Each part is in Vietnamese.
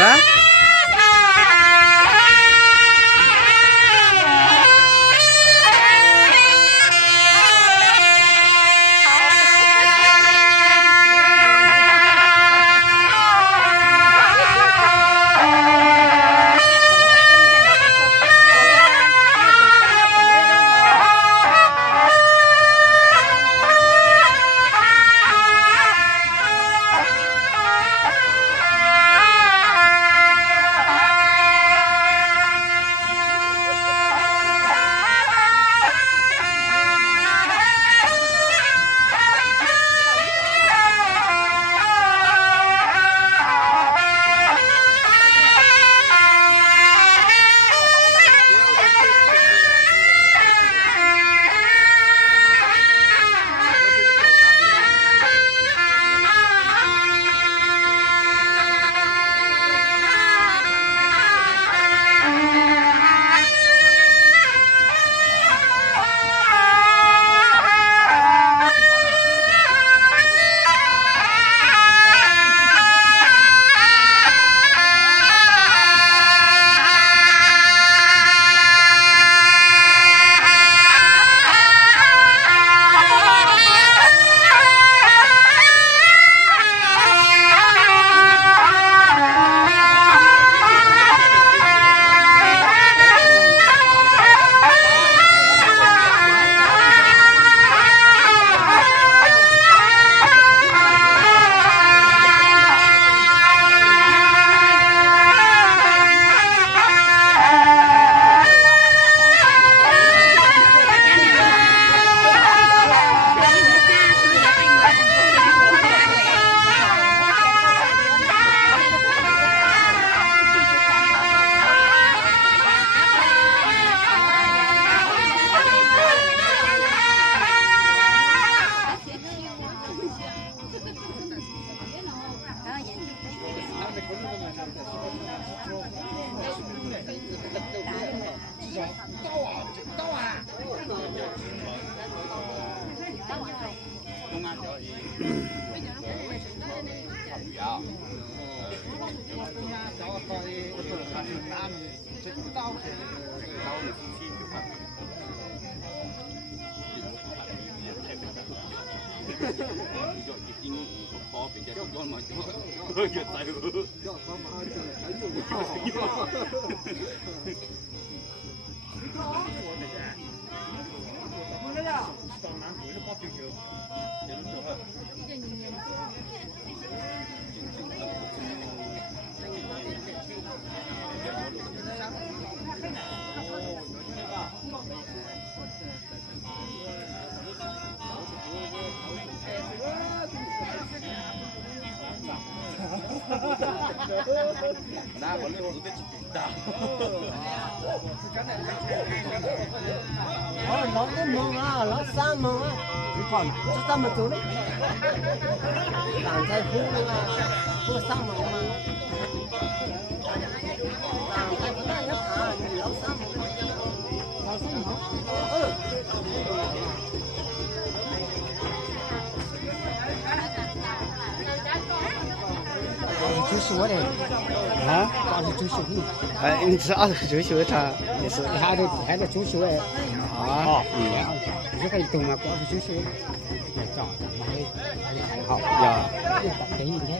á. Nó cái mông á, nó sang mông á, còn cho ta mà trốn đấy, làm thay phú phú sang mông mà, làm thay phú ta nhất à, nó sang mông, nó sang mông, chú sửa này, hả? con thì chú sửa này. Anh sao chú sửa thà? Hai là chú sửa ấy. Chứ cái tùng mà có chú sửa. Để chọn mà hay học. Dạ. Cái gì thế?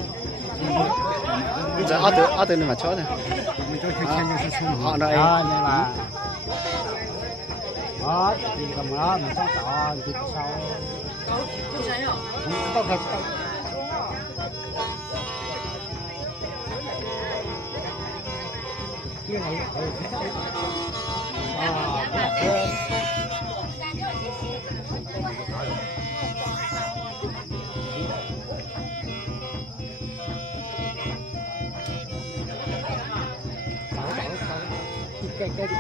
Giờ ở từ này mà chó này. Mình cho chơi như thế. Họ đây. Nhưng mà đó, thì cầm đó mình xong tỏ thì sau. Không phải kia này cái chú này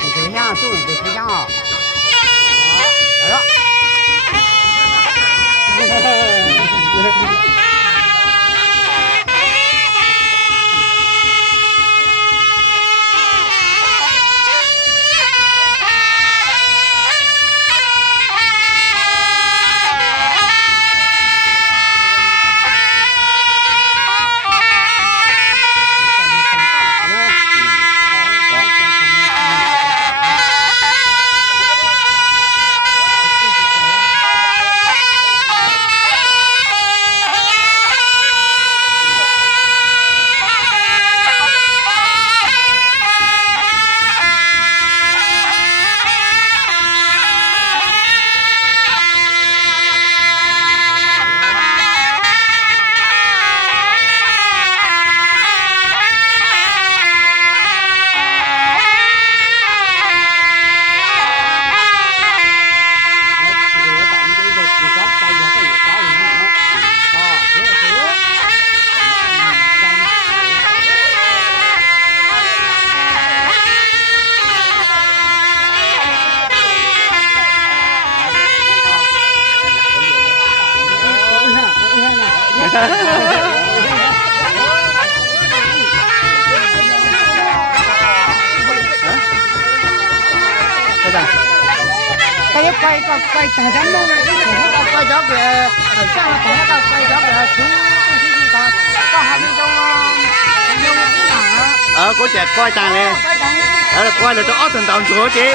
chú thấy nha chú này thấy nha đó cái quay thằng rắn luôn này, quay gió về, ở trong là thằng nó quay gió về xuống có hai bên trong có chẹt coi tàng này đó là coi là cho ớt thần tàu chúa chị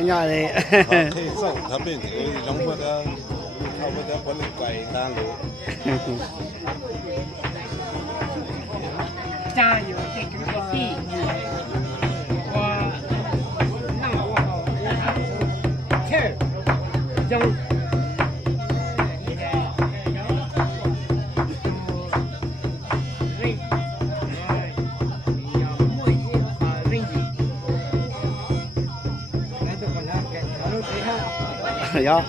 nhỏ thì sâu thấp bên thì giống như là không có thể lên quầy ta luôn cha有这个地，我让我好吃，扔。do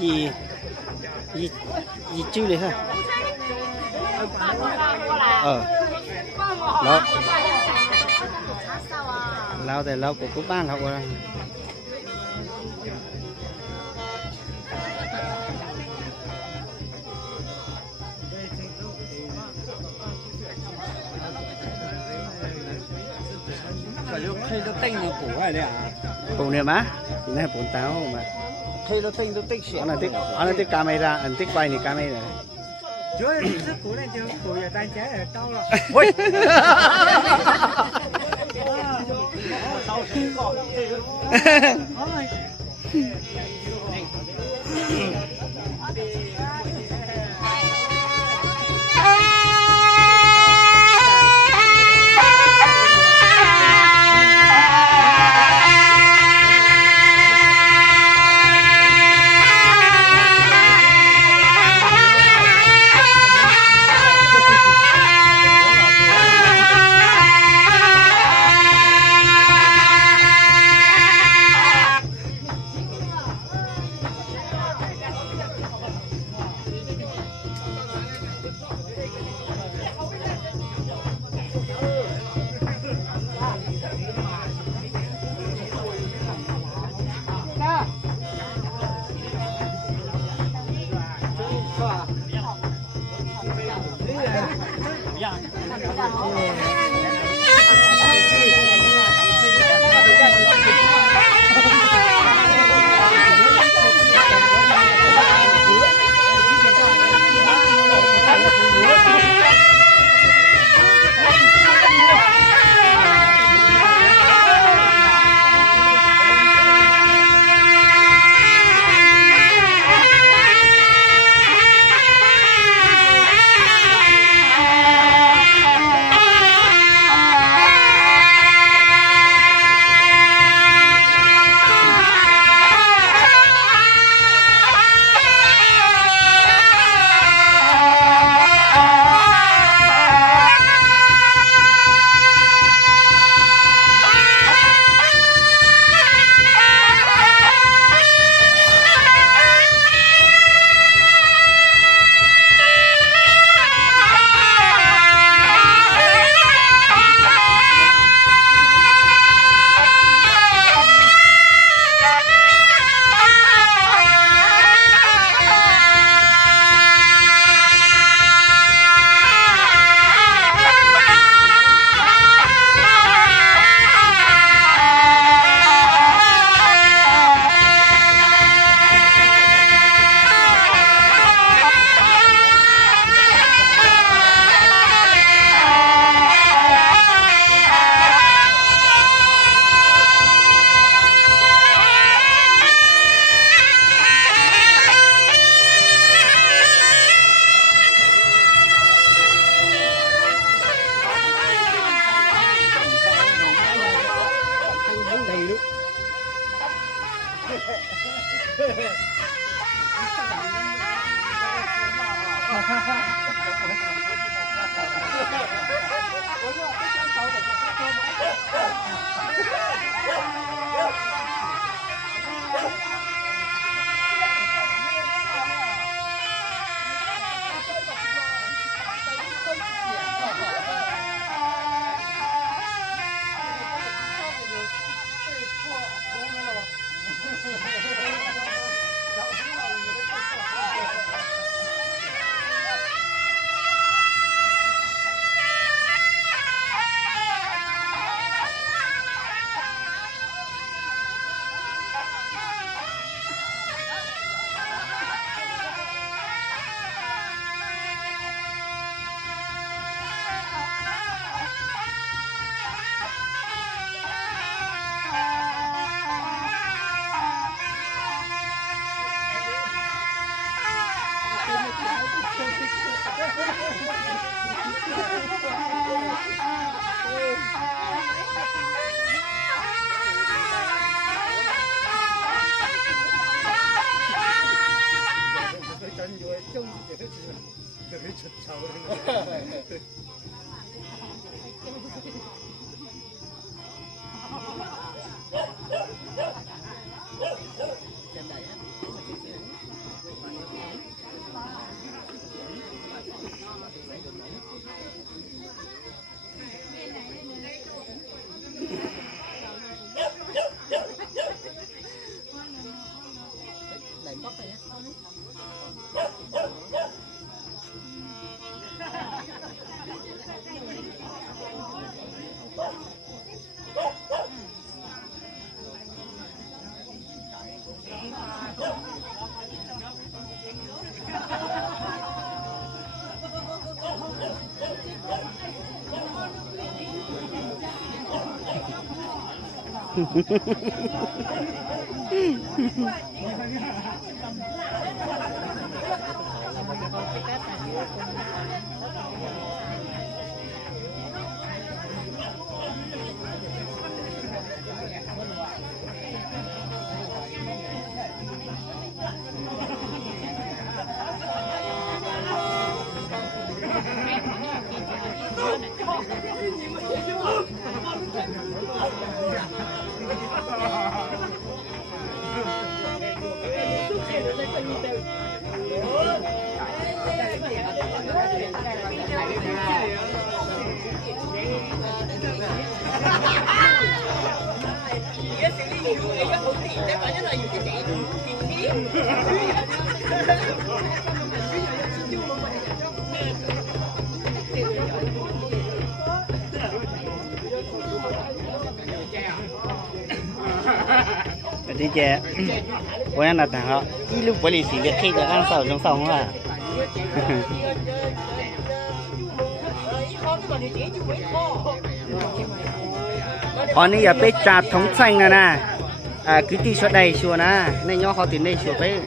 gì chứ đấy ha đó lao thì lao của bang học rồi khi nó tinh nó củ này đấy à củ này má thì này củ táo mà khi nó tinh xịn nó tích camera anh tích quay này camera chưa thì sức củ này chưa củ giờ tay trái là đau rồi ui Hãy subscribe cho kênh Ghiền Mì Gõ để không bỏ lỡ những video hấp dẫn. 这些我让他谈好，一路不离心的黑的按手中手嘛。Họ này giờ bé trà thống xanh nè nè, cứ đi xuống đây xuống nè, nên nhau họ tìm đây xuống bé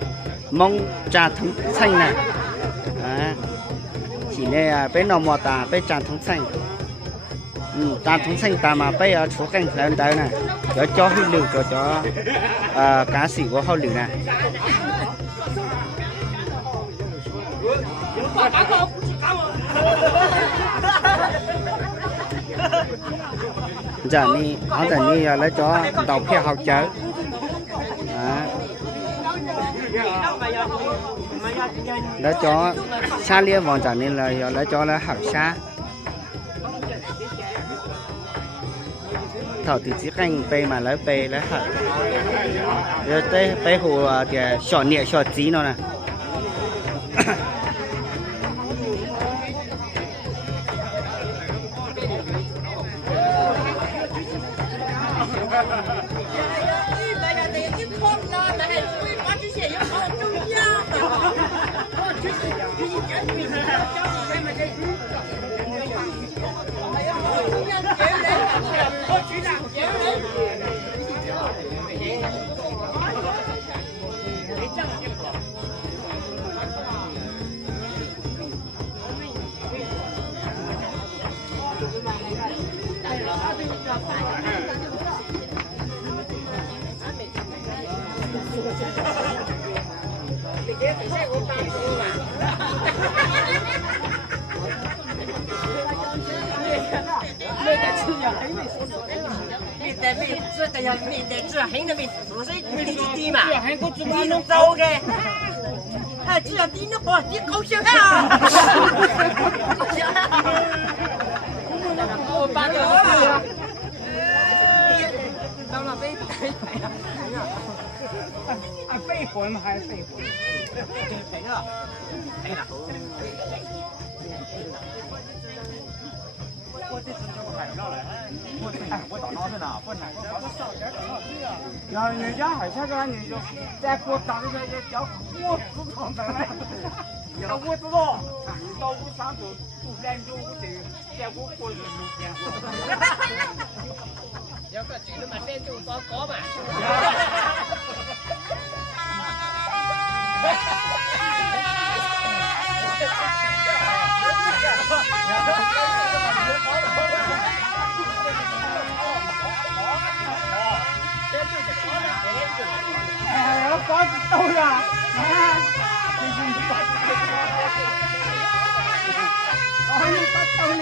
mong trà thống xanh nè, chỉ nên bé nào mò ta bé trà thống xanh, trà thống xanh ta mà bé ở chỗ canh lên tới nè, cho hơi lử cho cá sĩ của họ lử nè. Giờ ni ở đây ni lấy cho tàu phe học chở lấy cho xa liên vòng giờ nên là lấy cho là học xa thầu thì chỉ canh pe mà lấy pe lấy học rồi tới pe hồ thì sọ nhẹ sọ chí nó nè.废魂还是废魂？赔了，赔了。我这次就不看不了了，我到哪去呢？我看要人家还想个你就再给我打这个叫我知道的了，要我知道，到我上头不然就我这在我过日路边。要个这个嘛，这就糟糕嘛。哎呀，包子到了，啊，你把到了。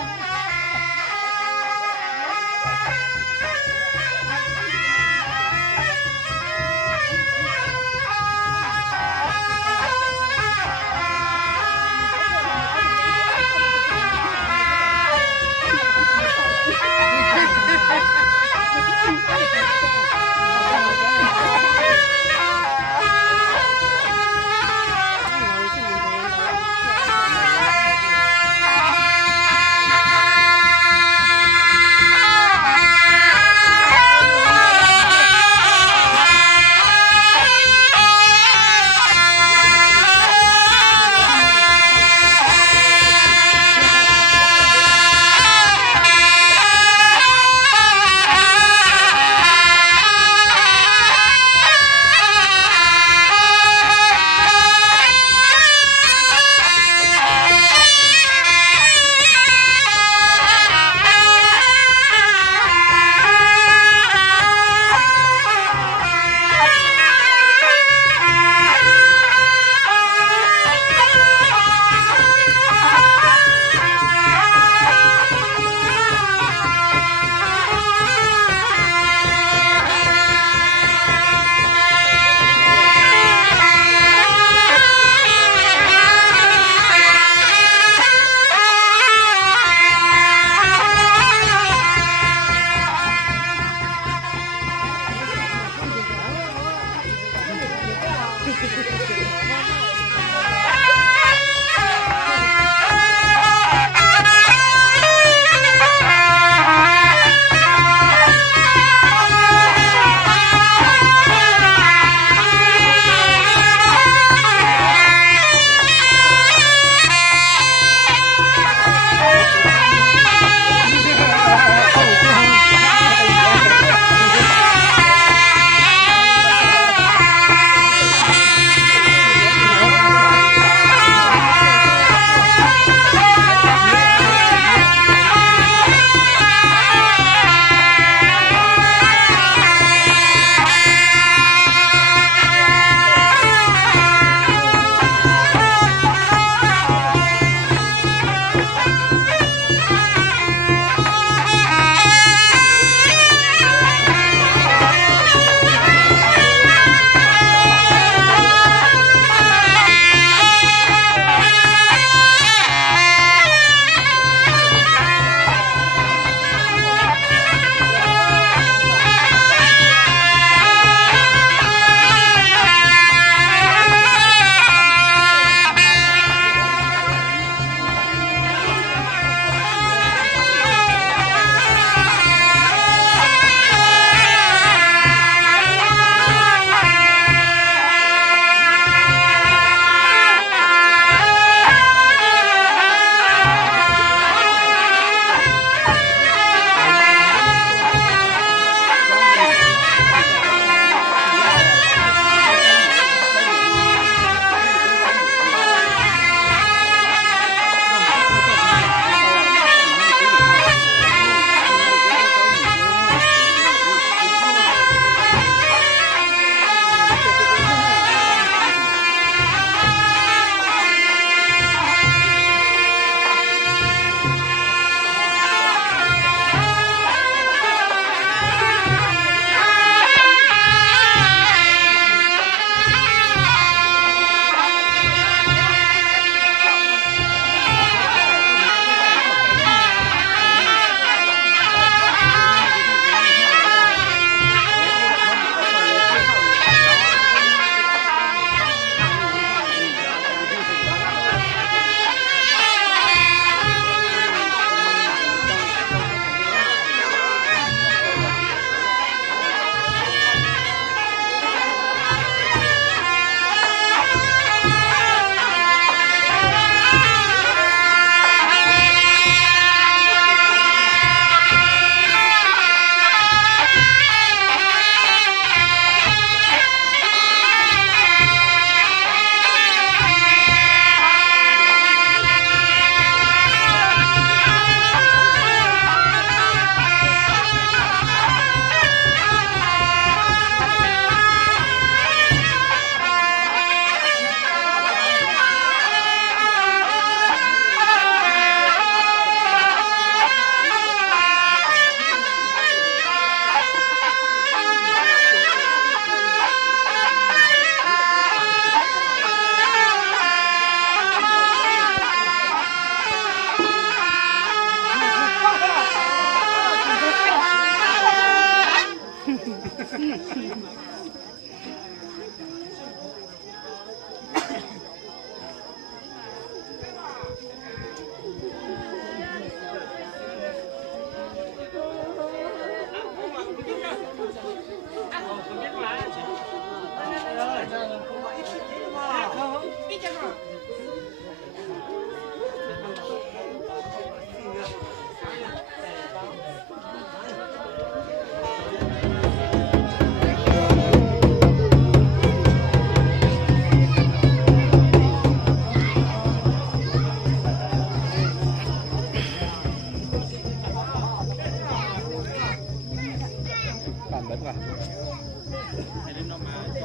cả